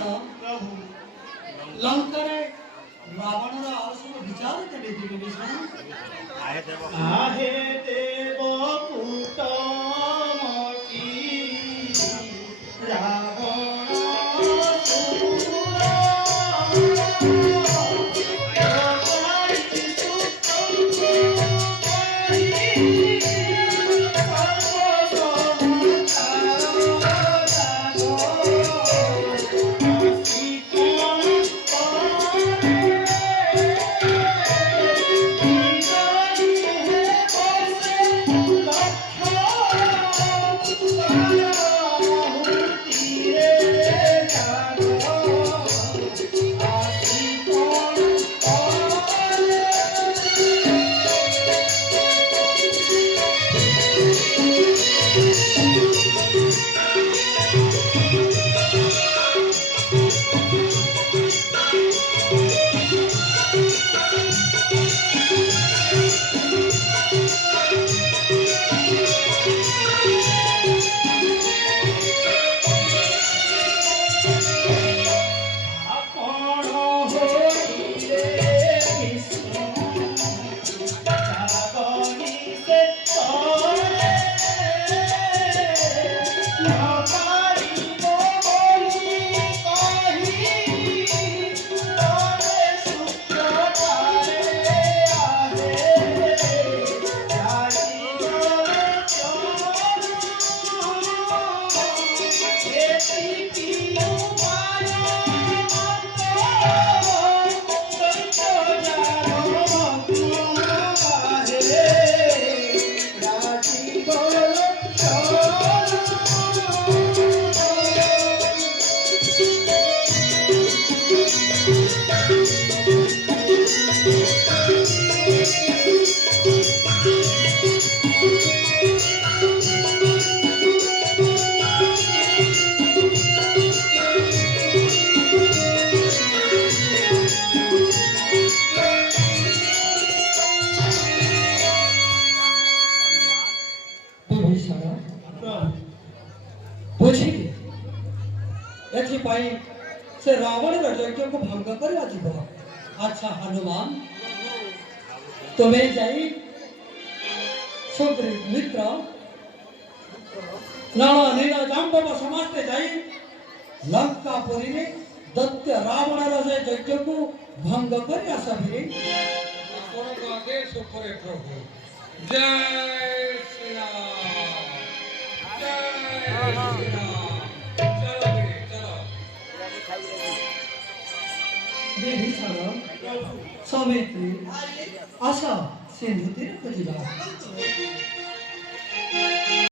ବିଭୀଷଣ ଲଙ୍କାରେ ରାବଣର ଆଉ ସବୁ ବିଚାର କେମିତି ବିଭୀଷଣ? आहे देव पुत रावण ବୁଝିଲି ଏଥିପାଇଁ ସେ ରାବଣର ଯଜ୍ଞକୁ ଭଙ୍ଗ କରିବା ଯିବ। ଆଚ୍ଛା ହନୁମାନ, ତୁମେ ଯାଇ ସୁଗ୍ରୀବ ନଳ ନୀଳ ଜାମ୍ବବ ସମସ୍ତେ ଯାଇ ଲଙ୍କାପୁରୀରେ ଦୈତ୍ୟ ରାବଣର ସେ ଯଜ୍ଞକୁ ଭଙ୍ଗ କରି ଆସବିରେ। ଆପଣଙ୍କ ଆଦେଶ ଉପରେ ପ୍ରଭୁ। ଜୟ ଶ୍ରୀରାମ। ବିଭୀଷଣ ସମିତ୍ରୀ ଆସ ସିନ୍ଧୁ ତୀରକୁ ଯିବା।